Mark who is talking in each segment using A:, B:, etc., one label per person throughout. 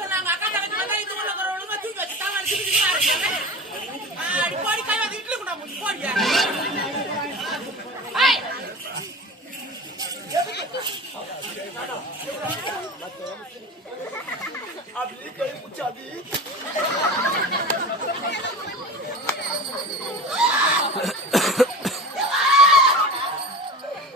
A: சொன்னாங்க அக்கா தங்கச்சி வந்தா இது ஒழுங்கா தூக்கி வச்சு தாங்க சிரிச்சு சிரிச்சு அடி போடி கை வந்து இட்லி கூட முடி போடியா ஏய்
B: அப்படி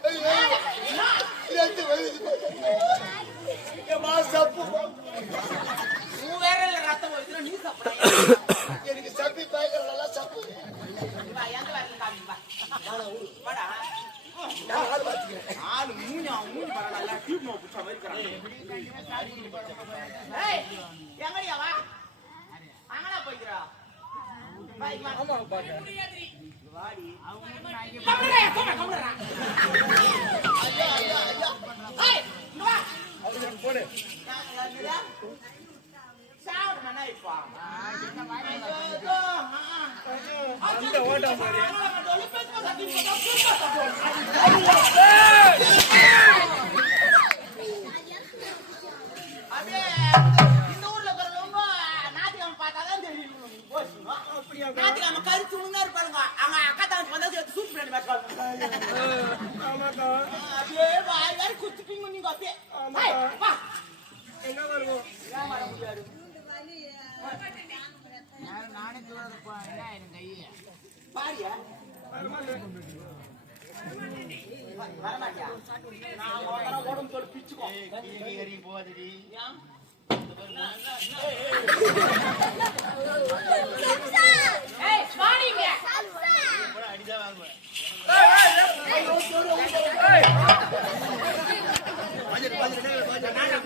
B: கை முச்சாதி சப்பு
A: வேற இல்ல ரத்தம் நீ சாப்பிடா
B: போடு
A: சாவுடு ஞாயிற்றுக்கிழமை கருத்து உளுந்தா இருப்பாருங்க. அவங்க அக்கா தங்கச்சி வந்தா சூப் வச்சுக்குவாங்க.
B: ஆமாக்கா
A: அப்படியே வாரி குத்திப்பீங்க நீங்க? பாரியா? வரமாட்டியா? நான்
B: உடம்பு பிச்சுக்கோ.
A: ஏன்?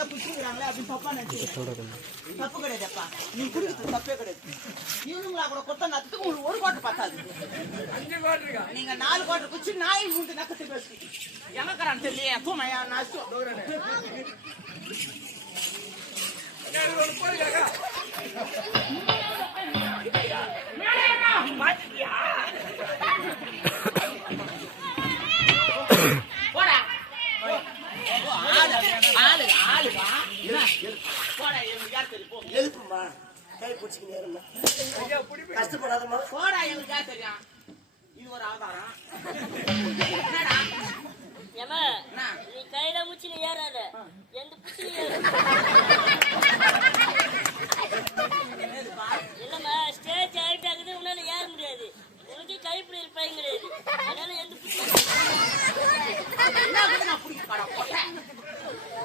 A: ஆம்பளைங்க குச்சிக்கிறாங்களே அப்படின்னு தப்பா நினைச்சு தப்பு கிடையாதுப்பா. நீ குடிக்கிறது தப்பே கிடையாது. இவனுங்களா கூட கொத்த நத்துக்கு உங்களுக்கு ஒரு கோட்டை பத்தாது நீங்க நாலு கோட்டை குச்சி நாய் மூந்து நக்கத்து பேசி எனக்குறான் தெரியல தூமையா நாச்சு போடா ஆளு ஆளு ஆளுவா போடா எங்களுக்கு யார் தெரியும் போ
B: எழுப்புமா கை பிடிச்சிக்கினே இருமா கஷ்டப்படாதம்மா.
A: போடா எங்களுக்கு யார் தெரியும். இது ஒரு ஆதாரம்.
C: நீ கையில முச்சில ஏறாத. எந்த புச்சில இல்லம்மா ஸ்டேஜ் ஆகுது உன்னால ஏற முடியாது. உனக்கு கைப்பிடி பையன் கிடையாது. அதனால எந்த புச்சில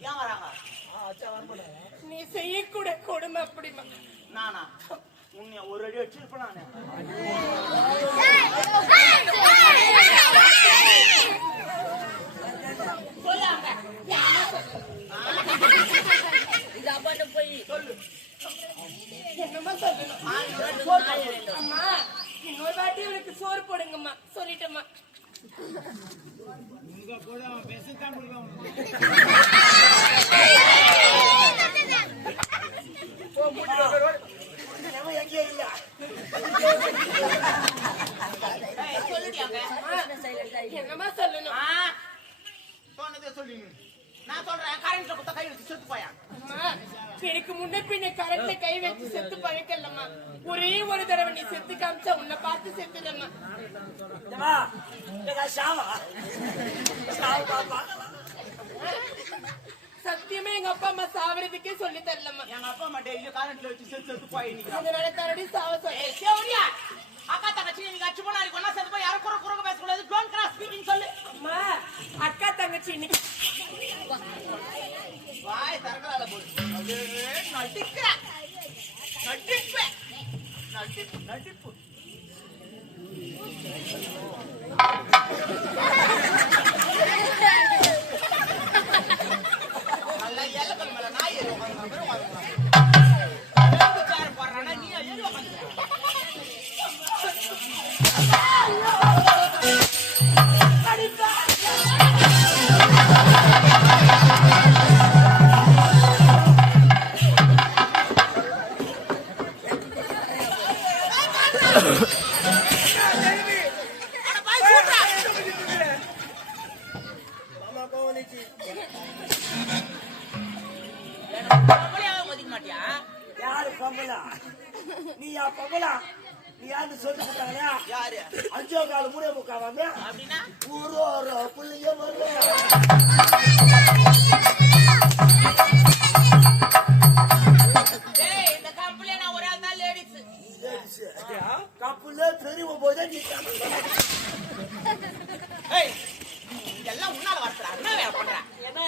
A: ஏன் வராங்க
D: நீ செய்யக்கூட கொடுமை அப்படிமா
A: நானா? உன்னை ஒரு அடி வச்சிருப்பேன் நானு.
C: போய்
D: என்னமா சொல்லணும்? அம்மா இன்னொரு வாட்டி இவனுக்கு சோறு போடுங்கம்மா. சொல்லிட்டேம்மா. என்னமா சொல்லணும்?
A: சொன்னதே சொல்லி நான் சொல்றேன் கரண்ட்ல குத்த கை வச்சு செத்து போயா?
D: அம்மா எனக்கு முன்ன பின்ன கரண்ட்ல கை வச்சு செத்து பழக்கலம்மா ஒரே ஒரு தடவை நீ செத்து காமிச்சா உன்னை பார்த்து செத்துடம்மா.
B: சாவா சாவு பாப்பா.
D: சத்தியமா எங்க அப்பா அம்மா சாவறதுக்கே சொல்லி தரலம்மா.
A: எங்க அப்பா அம்மா டெய்லி கரண்ட்ல வச்சு செத்து செத்து போய் நிக்கிறான்
D: அதனால தரடி சாவ சொல்ல
A: ஏய் சேவடியா? அக்கா தங்கச்சி நீங்க அச்சு போனா ஒன்னா செத்து போய் யாரும் குற குறுக்க பேசக்கூடாது. டோன்ட் கிராஸ் ஸ்பீக்கிங் சொல்லு.
D: அம்மா அக்கா தங்கச்சி இன்னைக்கு
A: வாய் தரங்களால போடு நடிக்கிற. நடிப்பு. நடிப்பு நடிப்பு. நல்லா ஏலக்கல் மேல நாய் ஏறி உட்கார்ந்து பேரும் உட்காந்து சேர் போடுறானா நீ ஏறி உட்காந்து
B: மாமா கோவம் வந்துச்சு.
A: அப்படியே மதிக்க மாட்டியா
B: யாரு பொம்பளா நீ யா பொம்பளா? நீ யாருன்னு சொல்லி கொடுத்தாங்களா?
A: யாரு?
B: அஞ்சோ கால் மூணே முக்கா வந்து ஒரு புள்ளைய வரல
A: ஏய் இந்த கம்பெனில நான் ஒரு ஆள் தான் லேடிஸ்
B: கப்புல பெரிய போதே நீ
A: ஏய் இதெல்லாம் உன்னால வரதுடா என்ன வேலை பண்ற?
C: ஏம்மா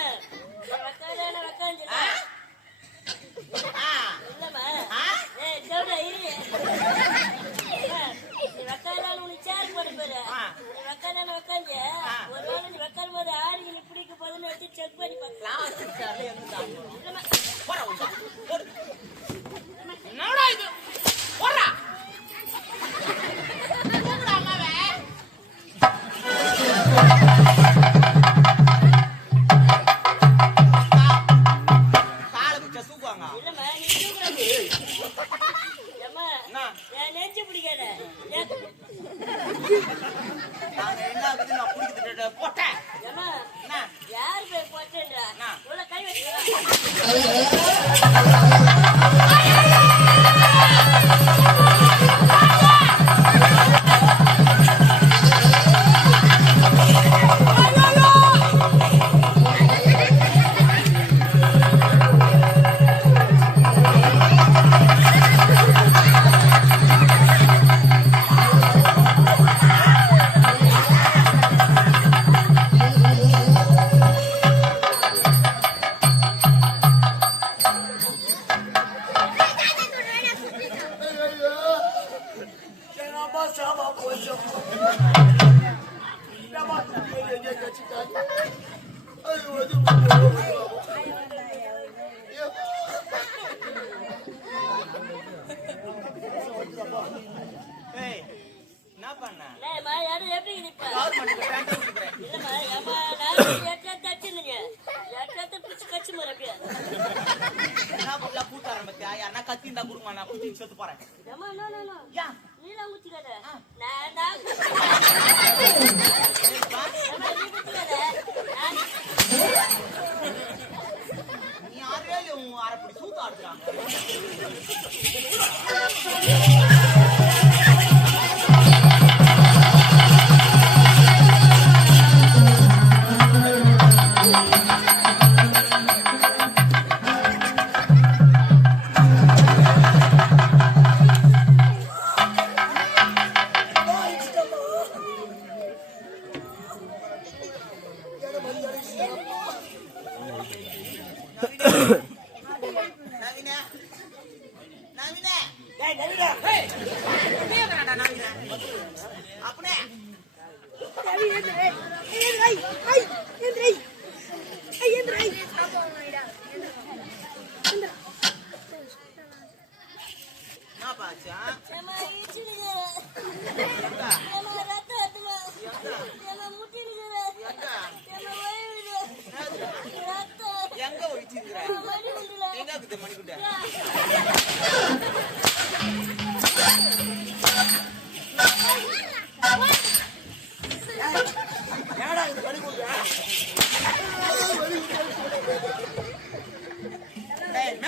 A: கூட்ட ஆரம்பிச்சா யாருன்னா கத்தி இருந்தா கொடுங்க நான் குத்தி செத்து போறேன்.
C: ஏம்மா நோ நோ நோ.
A: யா.
C: நீலாம் ஊத்திக்காத. நான் நீ நான்
A: நீ யாரே அரைப்படி சூத்து ஆடுறாங்க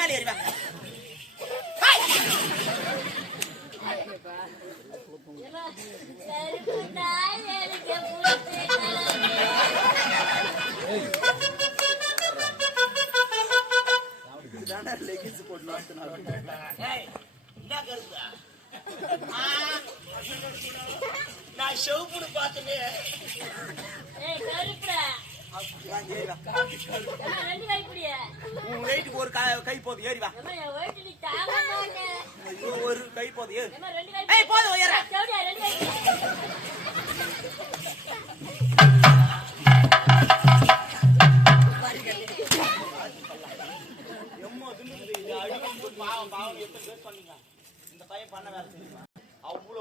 C: கலந்து.
B: இதுதானே லெகின்ஸ் போட்டு நாட்டுனாலும்
A: ஏய் என்ன கருதா நான் ஷவுப்புன்னு பார்த்துட்டு வெயிட்டுக்கு ஒரு கை போதும் ஏறி வா. ஒரு கை போதும் ஏறு. போதும் ஏற. பாவம் பாவம் எத்தனை பேர் பண்ணீங்க இந்த பையன் பண்ண வேலை செய்யுங்க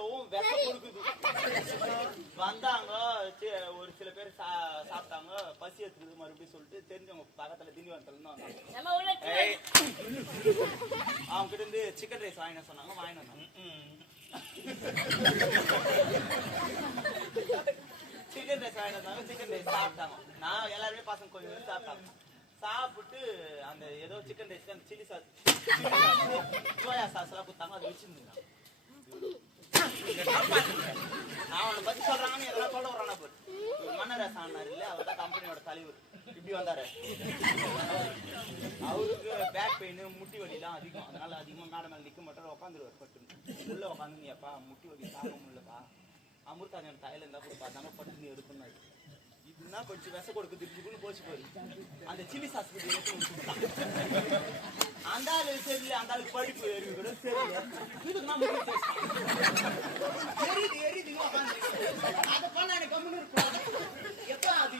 A: அவ்வளவும் விஷ கொடுக்குது. வந்தாங்க ஒரு சில பேர் சாப்பிட்டாங்க பசி எடுத்துக்குது மறுபடியும் சொல்லிட்டு தெரிஞ்சவங்க பக்கத்துல திண்டிவனத்துல இருந்து வந்தாங்க. அவங்க கிட்ட இருந்து சிக்கன் ரைஸ் வாங்கின சொன்னாங்க வந்தாங்க. சிக்கன் ரைஸ் வாங்கிட்டு வந்தாங்க சிக்கன் ரைஸ் சாப்பிட்டாங்க. நான் எல்லாருமே பசங்க கொஞ்சம் சாப்பிட்டாங்க. சாப்பிட்டு அந்த ஏதோ சிக்கன் ரைஸ்க்கு அந்த சில்லி சாஸ் சோயா சாஸ் எல்லாம் கொடுத்தாங்க அதை வச்சிருந்தேன் அவனை பத்தி சொல்றாங்கன்னு எதனா சொல்ல வரானா பாரு இவர் மன்னர் ஆனார் இல்ல அவர் தான் கம்பெனியோட தலைவர் இப்படி வந்தாரு அவருக்கு பேக் பெயின் முட்டி வலிலாம் அதிகம். அதனால அதிகமா மேடம் மேல நிக்க மாட்டாரு. உட்காந்துருவார் பட்டு உள்ள உட்காந்து நீ முட்டி வலி தாங்க முடியலப்பா அமிர்தாஞ்சன் தையில இருந்தா கொடுப்பா அதனால பட்டு நீ எடுக்கணும். இதுனா கொஞ்சம் விச கொடுக்கு திட்டுக்குன்னு போச்சு போய் அந்த சில்லி சாஸ் அந்த ஆளு தெரியல அந்த ஆளுக்கு படிப்பு எரிவு கூட தெரியல இதுக்கு நான் எரியுது எரியுது அதை பண்ண எனக்கு கம்முன்னு இருக்கும் எப்ப அது